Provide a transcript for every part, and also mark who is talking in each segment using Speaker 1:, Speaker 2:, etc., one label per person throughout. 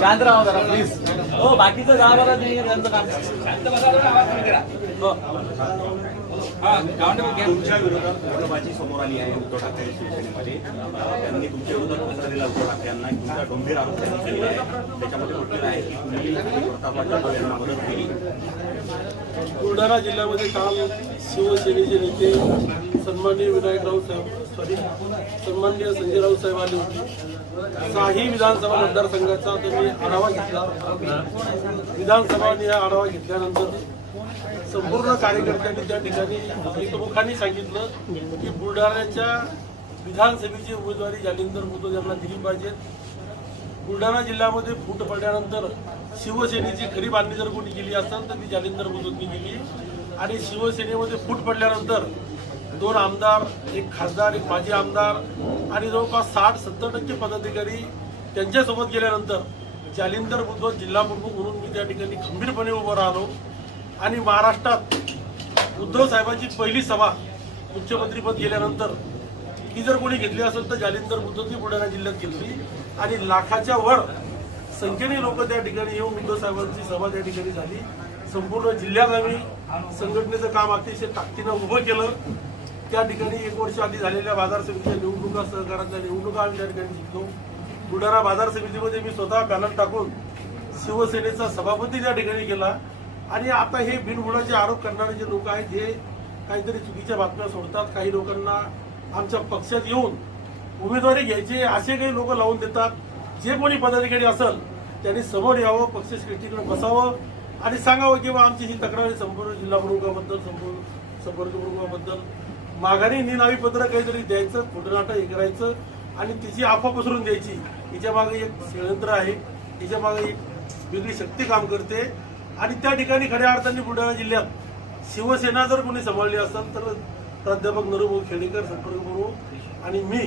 Speaker 1: शांत राहा जरा प्लीज हो बाकीचं जागा नाही त्यांचं काम. हो.
Speaker 2: तुमच्या विरोधात समोर आली आहे उद्धव ठाकरे शिवसेनेमध्ये. त्यांनी तुमच्या विरोधात पत्र दिला उद्धव ठाकरे यांना तुमचा गंभीर आरोप त्यांनी केलेला आहे. त्याच्यामध्ये म्हटलेलं आहे की तुम्ही प्रताप जाधव यांना मदत केली.
Speaker 3: बुलढाणा जिल्ह्यामध्ये काल शिवसेनेचे नेते सन्माननीय विनायकराव साहेब सॉरी सन्माननीय संजय राऊत साहेब आले होते. काही विधानसभा मतदारसंघाचा त्यांनी आढावा घेतला. विधानसभा हा आढावा घेतल्यानंतर संपूर्ण कार्यकर्त्यांनी त्या ठिकाणी एकमुखाने सांगितलं की बुलढाण्याच्या विधानसभेची उमेदवारी जालिंदर मुदो यांना दिली पाहिजे. बुलढाणा जिल्ह्यामध्ये फूट पडल्यानंतर शिवसेनेची खरी बांधणी जर कोणी केली असेल तर ती जालिंदर मुदोंनी केली. आणि शिवसेनेमध्ये फूट पडल्यानंतर दोन आमदार एक खासदार एक माजी आमदार आणि जवळपास साठ सत्तर टक्के पदाधिकारी त्यांच्यासोबत गेल्यानंतर जालिंदर बुद्धवत जिल्हा प्रमुख म्हणून मी त्या ठिकाणी खंबीरपणे उभं राहिलो. आणि महाराष्ट्रात उद्धव साहेबांची पहिली सभा मुख्यमंत्रीपद गेल्यानंतर ही जर कोणी घेतली असेल तर जालिंदर बुद्धती बुलढाणा जिल्ह्यात घेतली आणि लाखाच्या वर संख्येने लोक त्या ठिकाणी येऊन उद्धव साहेबांची सभा त्या ठिकाणी झाली. संपूर्ण जिल्ह्यात आम्ही संघटनेचं काम अतिशय ताकदीनं उभं केलं. त्या ठिकाणी एक वर्ष आधी झालेल्या बाजार समितीच्या निवडणुका सहकाराच्या निवडणुका आम्ही त्या ठिकाणी जिंकलो. बुलढाणा बाजार समितीमध्ये मी स्वतः पॅनल टाकून शिवसेनेचा सभापती त्या ठिकाणी केला. आणि आता हे बिनबुडाचे आरोप करणारे जे लोक आहेत हे काहीतरी चुकीच्या बातम्या सोडतात. काही लोकांना आमच्या पक्षात येऊन उमेदवारी घ्यायचे असे काही लोक लावून देतात. जे कोणी पदाधिकारी असेल त्यांनी समोर यावं पक्षश्रेष्ठीकडे बसावं आणि सांगावं की बा आमची ही तक्रार आहे संपूर्ण जिल्हा प्रमुखाबद्दल संपूर्ण संपर्क प्रमुखाबद्दल. माघारी निनावी पत्र काहीतरी द्यायचं खोटनाटं हे करायचं आणि तिची आफा पसरून द्यायची. हिच्या मागे एक षडयंत्र आहे. हिच्या मागे एक वेगळी शक्ती काम करते. आणि त्या ठिकाणी खऱ्या अर्थाने बुलढाणा जिल्ह्यात शिवसेना जर कोणी सांभाळली असेल तर प्राध्यापक नरभाऊ खेडेकर संपर्क प्रमुख आणि मी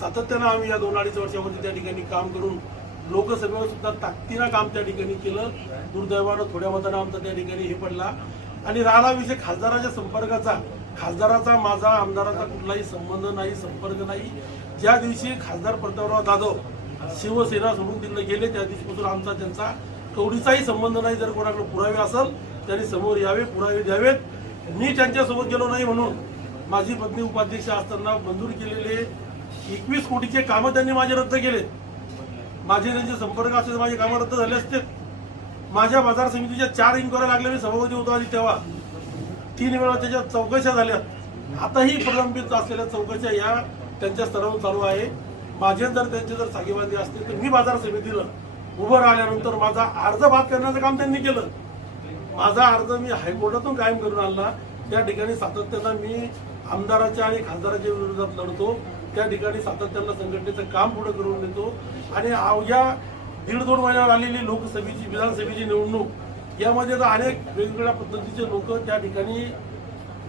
Speaker 3: सातत्यानं आम्ही या दोन अडीच वर्षामध्ये त्या ठिकाणी काम करून लोकसभेवर सुद्धा ताकदीनं काम त्या ठिकाणी केलं. दुर्दैवानं थोड्या मतानं आमचा त्या ठिकाणी हे पडला. आणि राहिला विषय खासदाराच्या संपर्काचा खासदाराचा माझा आमदाराचा कुठलाही संबंध नाही संपर्क नाही. ज्या दिवशी खासदार प्रतापराव जाधव शिवसेना सोडून तिकडे गेले त्या दिवशीपासून आमचा त्यांचा कवडीचाही संबंध नाही जर कोणाकडे पुरावे असेल त्यांनी समोर यावे पुरावे द्यावेत. मी त्यांच्यासोबत गेलो नाही म्हणून माझी पत्नी उपाध्यक्ष असताना मंजूर केलेले एकवीस कोटीचे कामं त्यांनी माझे रद्द केले माझे त्यांचे संपर्क असते माझे कामं रद्द झाले असते. माझ्या बाजार समितीच्या चार इन्क्वायऱ्या लागल्या मी सभापती होतो आधी तेव्हा. तीन वेळा त्याच्या चौकशा झाल्या आताही प्रलंबित असलेल्या चौकशा या त्यांच्या स्तरावर चालू आहे. माझे जर त्यांचे जर सागेबाजी असतील तर मी बाजार समितीला उभं राहिल्यानंतर माझा अर्ज बाद करण्याचं काम त्यांनी केलं. माझा अर्ज मी हायकोर्टातून कायम करून आणला. त्या ठिकाणी सातत्यानं मी आमदाराच्या आणि खासदाराच्या विरोधात लढतो. त्या ठिकाणी सातत्यानं संघटनेचं काम पुढे करून देतो आणि अवघ्या दीड दोन महिन्यावर आलेली लोकसभेची विधानसभेची निवडणूक यामध्ये तर अनेक वेगवेगळ्या पद्धतीचे लोक त्या ठिकाणी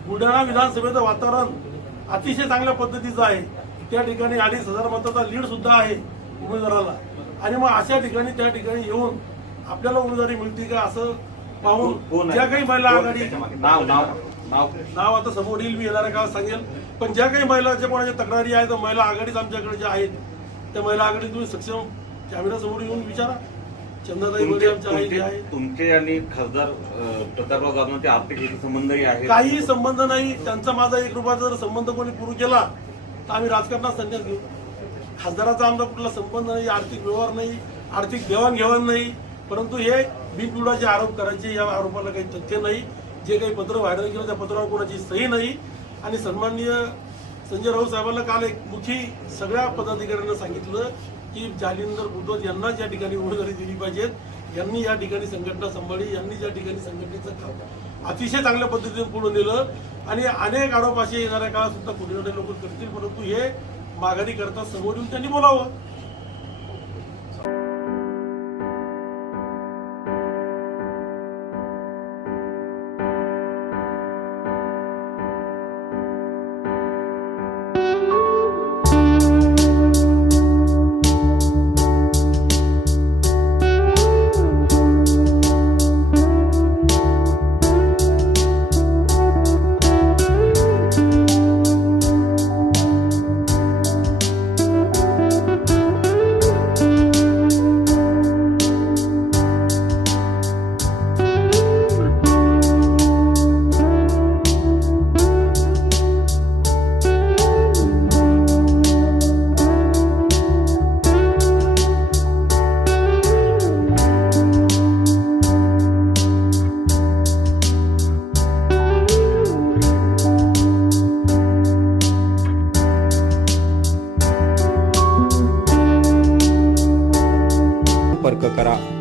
Speaker 3: बुलढाणा विधानसभेचं वातावरण अतिशय चांगल्या पद्धतीचं आहे. त्या ठिकाणी अडीच हजार मताचा लीड सुद्धा आहे उमेदवाराला. आणि मग अशा ठिकाणी त्या ठिकाणी येऊन आपल्याला उमेदवारी मिळते का असं पाहून
Speaker 2: कोण आहे?
Speaker 3: ज्या काही महिला
Speaker 2: कोण
Speaker 3: आघाडी?
Speaker 2: नाव नाव
Speaker 3: आता समोर येईल मी येणाऱ्या काळात सांगेल. पण ज्या काही महिलाच्या कोणाच्या तक्रारी आहेत महिला आघाडीच आमच्याकडे ज्या आहेत त्या महिला आघाडी तुम्ही सक्षम कॅमेरा समोर येऊन विचारा.
Speaker 2: तुमचे आणि खासदार अं, प्रतापराव जाधवांचे आर्थिक हित संबंधही आहेत.
Speaker 3: काही संबंध नाही. त्यांचा माझा एक रुपयाचा जर संबंध कोणी पुरू केला तर आम्ही राजकारणात संन्यास घेऊ. खासदाराचा आमचा कुठला संबंध नाही आर्थिक व्यवहार नाही आर्थिक देवाणघेवाण नाही. परंतु हे बिनबुडाचे आरोप करायचे या आरोपाला काही तथ्य नाही. जे काही पत्र व्हायरल केलं त्या पत्रावर कोणाची सही नाही. आणि सन्माननीय संजय राऊत साहेबांना काल एक मुखी सगळ्या पदाधिकाऱ्यांना सांगितलं की जालिंदर बुद्धवत यांनाच या ठिकाणी उमेदवारी दिली पाहिजेत यांनी या ठिकाणी संघटना सांभाळली यांनी या ठिकाणी संघटनेचं काम अतिशय चांगल्या पद्धतीने पुढे नेलं. आणि अनेक आरोप असे येणाऱ्या काळात सुद्धा कुठे लोक करतील. परंतु हे माघारी करता समोर येऊन त्यांनी बोलावं. 中から。